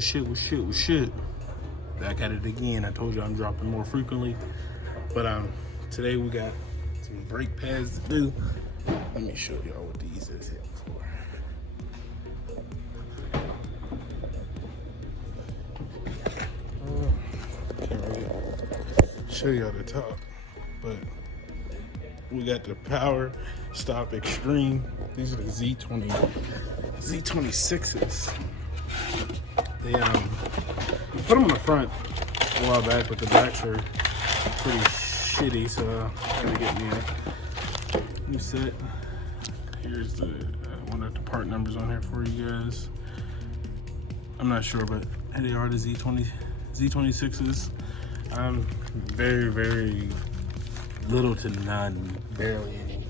Well, shit. Back at it again. I told you I'm dropping more frequently. But today we got some brake pads to do. Let me show y'all what these is hitting for. Can't really show y'all the top, but we got the Power Stop Extreme. These are the Z26s. They put them on the front a while back, but the backs are pretty shitty, so I had to get me a new set. Here's the one of the part numbers on here for you guys. I'm not sure, but they are the Z26s. Very, very little to none, barely any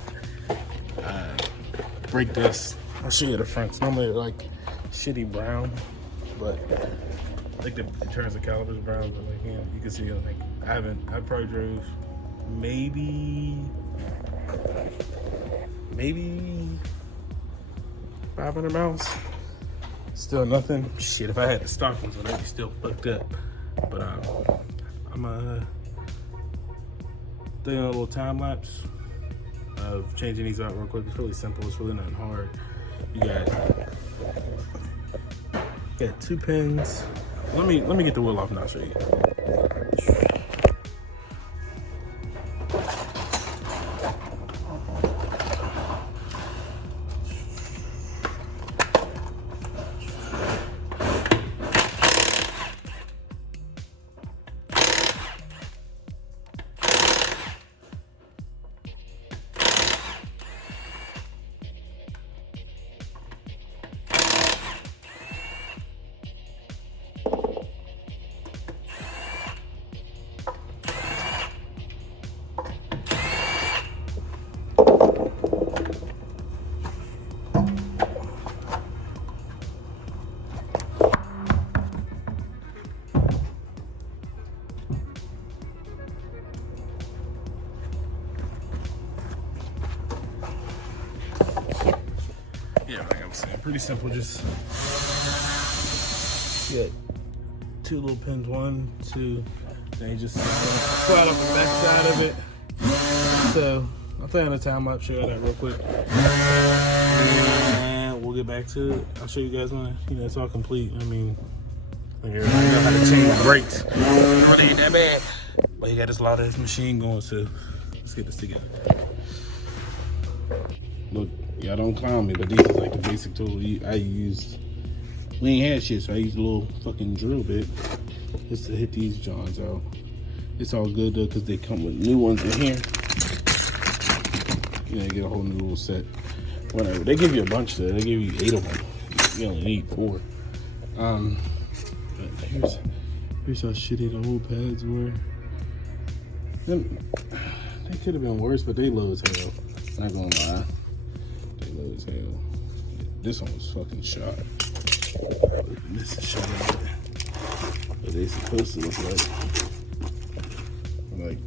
brake dust. I'll show you the fronts. Normally they're like shitty brown, but I think it turns the calipers brown. But like, you can see, like, I probably drove maybe 500 miles. Still nothing. Shit, if I had the stock ones, I'd be still fucked up. But I'm doing a little time lapse of changing these out real quick. It's really simple. It's really not hard. You got 2 pins. Let me get the wheel off and I'll show you. Yeah, like I was saying, pretty simple. Just you got 2 little pins, 1, 2. Then you just slide off the back side of it. So I'll play on the time lapse, show you that real quick, and we'll get back to it. I'll show you guys when it's all complete. I mean, I think everybody knows how to change brakes. It really ain't that bad, but you got this lot of this machine going. So let's get this together. Look, y'all don't clown me, but these are like the basic tools I used. We ain't had shit, so I used a little fucking drill bit just to hit these joints out. It's all good though, because they come with new ones in here. You get a whole new little set. Whatever. They give you a bunch though. They give you 8 of them. You only need 4. But here's how shitty the old pads were. They could have been worse, but they low as hell. Not gonna lie. They low as hell. This one was fucking shot. This is shot. But they supposed to look like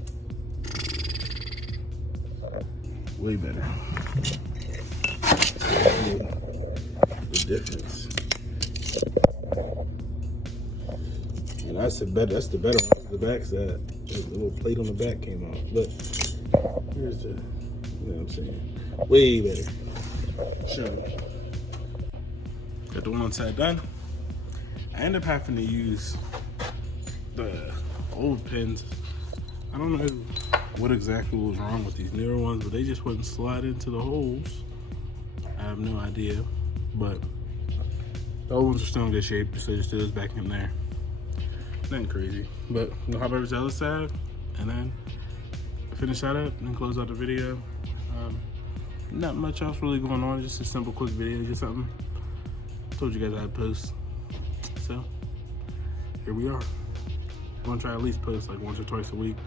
way better. The difference. And that's the better one. The back side. The little plate on the back came off. But here's the, you know what I'm saying? Way better. Sure. Got the one side done. I ended up having to use the old pins. I don't know what exactly was wrong with these newer ones, but they just wouldn't slide into the holes. I have no idea, but the old ones are still in good shape, so just threw back in there. Nothing crazy, but we'll hop over to the other side and then finish that up and then close out the video. Not much else really going on, just a simple quick video, just something. Told you guys I'd post, so here we are. I'm gonna try at least post like once or twice a week.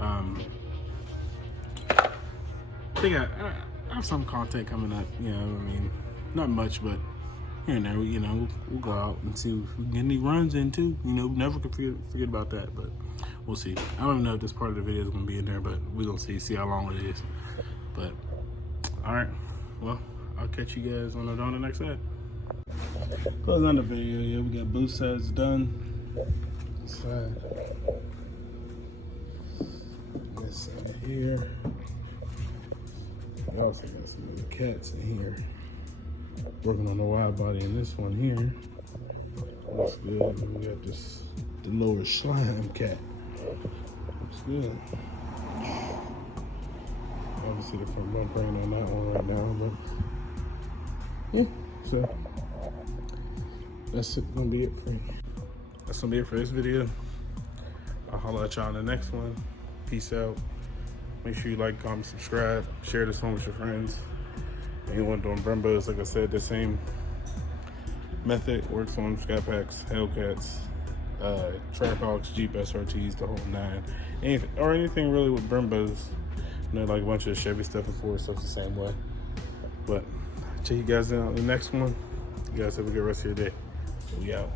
I think I have some content coming up, I mean, not much, but here and there, we'll go out and see if we can get any runs in too. Never can forget about that, but we'll see. I don't even know if this part of the video is gonna be in there, but we're gonna see how long it is. But all right, well, I'll catch you guys on the next side. Close on the video. Yeah, we got both sides done. This side. This side here. We also got some little cats in here. Working on the wide body in this one here. Looks good. And we got the lower slime cat. Looks good. Obviously the front bumper ain't on that one right now, but yeah, so that's gonna be it for this video. I'll holler at y'all in the next one. Peace out. Make sure you like, comment, subscribe, share this one with your friends. Anyone doing Brembos, like I said, the same method works on Scat Packs, Hellcats, Trackhawks, Jeep SRTs, the whole nine. Anything really with Brembos. You know, like a bunch of Chevy stuff and Ford stuff's the same way. But check you guys out in the next one. You guys have a good rest of your day. We out.